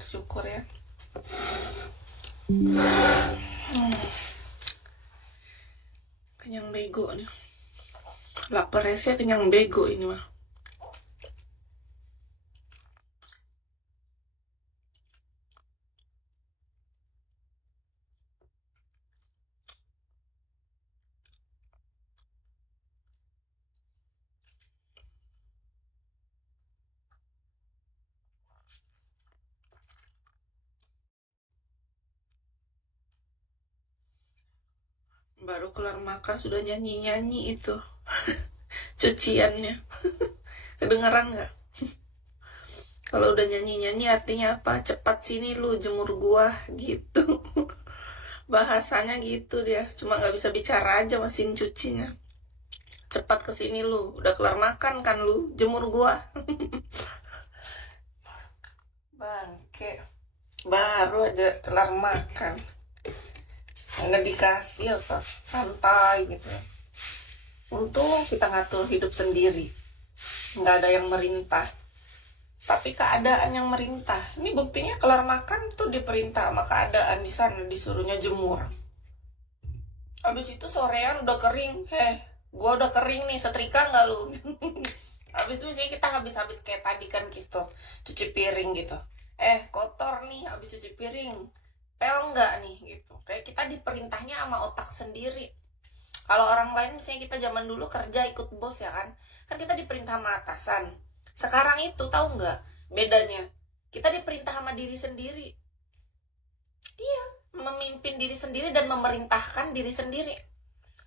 Bersyukur ya. Kenyang bego nih. Lapar sih, kenyang bego ini mah. Baru kelar makan sudah nyanyi-nyanyi itu. Cuciannya. Kedengeran nggak? Kalau udah nyanyi-nyanyi artinya apa? Cepat sini lu jemur gua gitu. Bahasanya gitu dia. Cuma nggak bisa bicara aja mesin cucinya. Cepat kesini lu. Udah kelar makan kan lu? Jemur gua. Bangke. Baru aja kelar makan. Nggak dikasih apa? Santai gitu. Untung kita ngatur hidup sendiri. Nggak ada yang merintah. Tapi keadaan yang merintah. Ini buktinya kelar makan tuh diperintah sama keadaan di sana, disuruhnya jemur. Habis itu sorean udah kering. Gua udah kering nih, setrika nggak lu? Habis itu misalnya kita habis-habis kayak tadi kan Kisto, cuci piring gitu. Kotor nih habis cuci piring. Pel nggak nih gitu. Kayak kita diperintahnya sama otak sendiri. Kalau orang lain misalnya kita zaman dulu kerja ikut bos ya kan. Kan kita diperintah sama atasan. Sekarang itu tahu nggak bedanya? Kita diperintah sama diri sendiri. Iya, memimpin diri sendiri dan memerintahkan diri sendiri.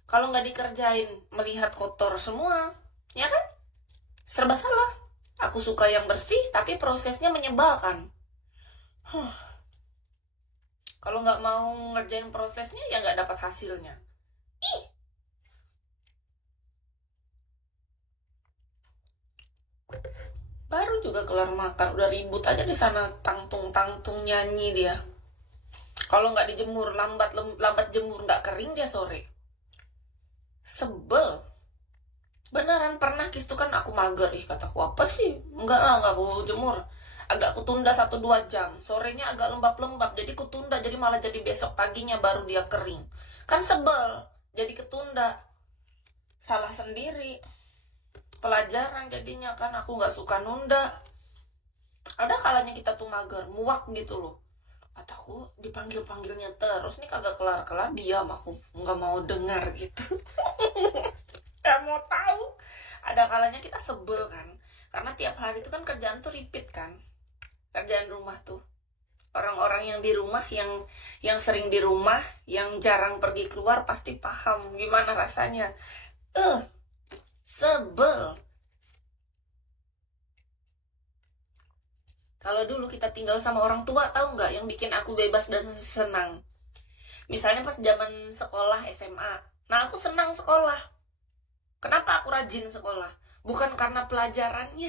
Kalau nggak dikerjain, melihat kotor semua, ya kan? Serba salah. Aku suka yang bersih, tapi prosesnya menyebalkan. Kalau nggak mau ngerjain prosesnya, ya nggak dapat hasilnya. Ih, baru juga kelar makan, udah ribut aja di sana, tangtung-tangtung nyanyi dia. Kalau nggak dijemur, lambat jemur, nggak kering dia sore. Sebel. Beneran pernah Kistu kan aku mager. Kataku apa sih? Enggak lah, nggak aku jemur. Agak kutunda 1-2 jam. Sorenya agak lembab-lembab, jadi kutunda. Jadi malah jadi besok paginya baru dia kering. Kan sebel. Jadi ketunda. Salah sendiri. Pelajaran jadinya kan aku nggak suka nunda. Ada kalanya kita tuh mager, muak gitu loh. Kataku dipanggil-panggilnya terus nih kagak kelar-kelar, diam aku nggak mau dengar gitu. Gak mau tahu. Ada kalanya kita sebel kan, karena tiap hari itu kan kerjaan tuh repeat kan, kerjaan rumah tuh. Orang-orang yang di rumah, yang sering di rumah, yang jarang pergi keluar pasti paham gimana rasanya. Sebel. Kalau dulu kita tinggal sama orang tua, tahu nggak yang bikin aku bebas dan senang? Misalnya pas zaman sekolah SMA. Nah, aku senang sekolah. Kenapa aku rajin sekolah? Bukan karena pelajarannya.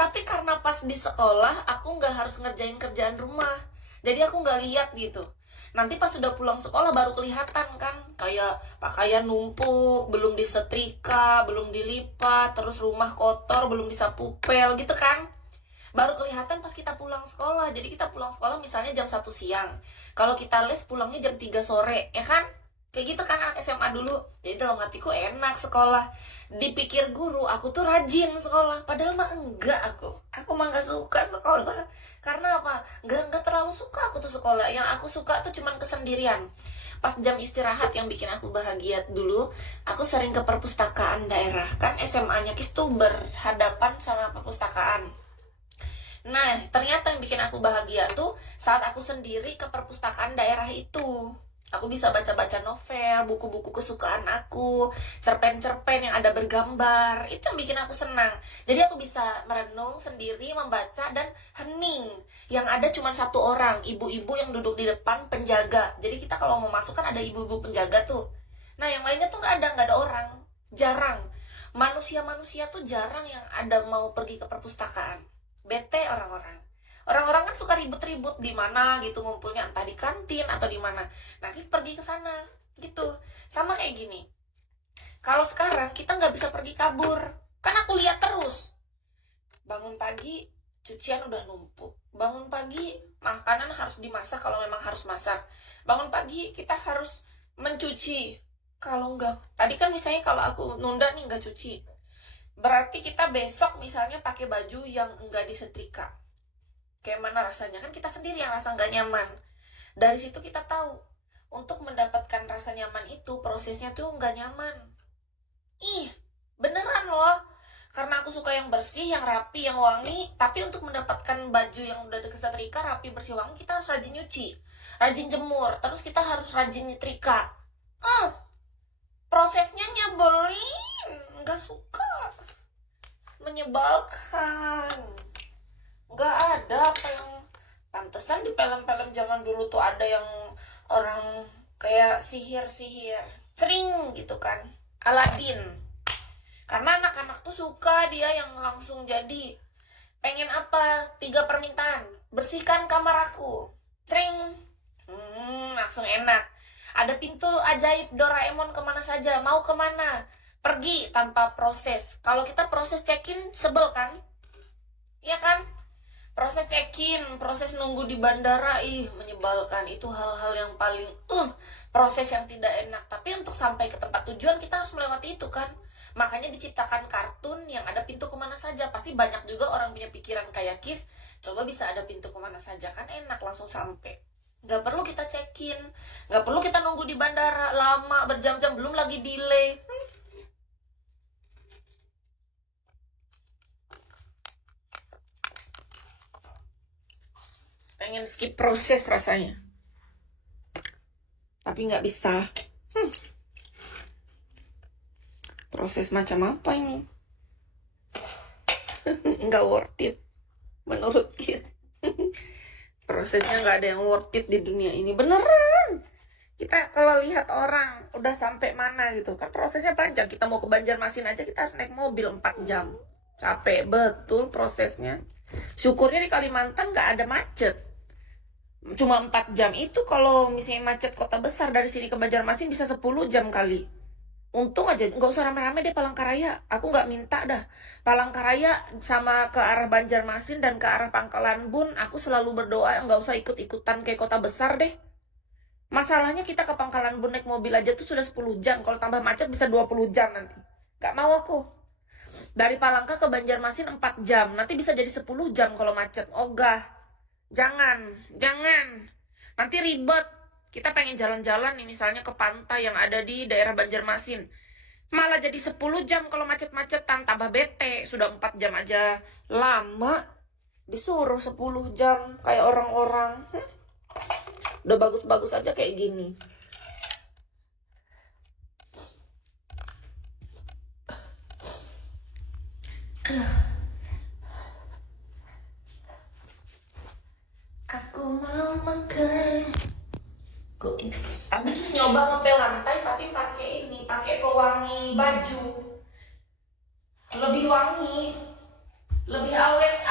Tapi karena pas di sekolah, aku nggak harus ngerjain kerjaan rumah. Jadi aku nggak lihat gitu. Nanti pas sudah pulang sekolah baru kelihatan kan. Kayak pakaian numpuk, belum disetrika, belum dilipat, terus rumah kotor, belum disapu pel gitu kan. Baru kelihatan pas kita pulang sekolah. Jadi kita pulang sekolah misalnya jam 1 siang. Kalau kita les pulangnya jam 3 sore, ya kan? Kayak gitu kan anak SMA dulu. Jadi dalam hatiku enak sekolah. Dipikir guru, aku tuh rajin sekolah. Padahal mah enggak aku. Aku mah gak suka sekolah. Karena apa? Enggak terlalu suka aku tuh sekolah. Yang aku suka tuh cuman kesendirian. Pas jam istirahat yang bikin aku bahagia dulu, aku sering ke perpustakaan daerah. Kan SMA-nya Kis tuh berhadapan sama perpustakaan. Nah, ternyata yang bikin aku bahagia tuh saat aku sendiri ke perpustakaan daerah itu. Aku bisa baca-baca novel, buku-buku kesukaan aku, cerpen-cerpen yang ada bergambar. Itu yang bikin aku senang. Jadi aku bisa merenung sendiri, membaca, dan hening. Yang ada cuma satu orang, ibu-ibu yang duduk di depan, penjaga. Jadi kita kalau mau masuk kan ada ibu-ibu penjaga tuh. Nah, yang lainnya tuh nggak ada orang. Jarang. Manusia-manusia tuh jarang yang ada mau pergi ke perpustakaan. Bete orang-orang. Orang-orang kan suka ribut-ribut di mana gitu ngumpulnya, entah di kantin atau di mana. Nah, kita pergi ke sana gitu. Sama kayak gini. Kalau sekarang kita nggak bisa pergi kabur, kan aku lihat terus. Bangun pagi, cucian udah numpuk. Bangun pagi, makanan harus dimasak kalau memang harus masak. Bangun pagi, kita harus mencuci. Kalau enggak, tadi kan misalnya kalau aku nunda nih enggak cuci, berarti kita besok misalnya pakai baju yang enggak disetrika. Kayak mana rasanya? Kan kita sendiri yang rasa enggak nyaman. Dari situ kita tahu, untuk mendapatkan rasa nyaman itu, prosesnya tuh enggak nyaman. Ih, beneran loh. Karena aku suka yang bersih, yang rapi, yang wangi. Tapi untuk mendapatkan baju yang udah kesetrika, rapi, bersih, wangi, kita harus rajin nyuci, rajin jemur. Terus kita harus rajin nyetrika. Prosesnya nyebelin, nggak suka, menyebalkan. Nggak ada apa yang pantesan di film-film zaman dulu tuh ada yang orang kayak sihir-sihir, tring gitu kan, Aladin. Karena anak-anak tuh suka dia yang langsung jadi. Pengen apa? 3 permintaan. Bersihkan kamar aku. Tring. Langsung enak. Ada pintu ajaib Doraemon kemana saja. Mau kemana? Pergi tanpa proses. Kalau kita proses check-in, sebel kan? Iya kan? Proses check-in, proses nunggu di bandara, menyebalkan. Itu hal-hal yang paling proses yang tidak enak. Tapi untuk sampai ke tempat tujuan kita harus melewati itu kan. Makanya diciptakan kartun yang ada pintu kemana saja. Pasti banyak juga orang punya pikiran kayak Kis, coba bisa ada pintu kemana saja, kan enak langsung sampai. Gak perlu kita check-in, gak perlu kita nunggu di bandara lama berjam-jam, belum lagi delay. Pengen skip proses rasanya, tapi nggak bisa. Proses macam apa ini? Nggak worth it menurut kita. Prosesnya nggak ada yang worth it di dunia ini, beneran. Kita kalau lihat orang udah sampai mana gitu kan, prosesnya panjang. Kita mau ke Banjarmasin aja kita harus naik mobil 4 jam, capek betul prosesnya. Syukurnya di Kalimantan nggak ada macet, cuma 4 jam. Itu kalau misalnya macet kota besar dari sini ke Banjarmasin bisa 10 jam kali. Untung aja nggak usah rame-rame deh Palangkaraya. Aku nggak minta dah Palangkaraya sama ke arah Banjarmasin dan ke arah Pangkalan Bun. Aku selalu berdoa nggak usah ikut-ikutan kayak kota besar deh. Masalahnya kita ke Pangkalan Bun naik mobil aja tuh sudah 10 jam. Kalau tambah macet bisa 20 jam nanti. Nggak mau aku. Dari Palangka ke Banjarmasin 4 jam. Nanti bisa jadi 10 jam kalau macet. Ogah. Jangan. Nanti ribet. Kita pengen jalan-jalan nih misalnya ke pantai yang ada di daerah Banjarmasin. Malah jadi 10 jam kalau macet-macetan, tambah bete. Sudah 4 jam aja lama, disuruh 10 jam kayak orang-orang. Udah bagus-bagus aja kayak gini. Aku mau makan. Tadi nyoba ngepel lantai tapi pakai pewangi baju, lebih wangi, lebih awet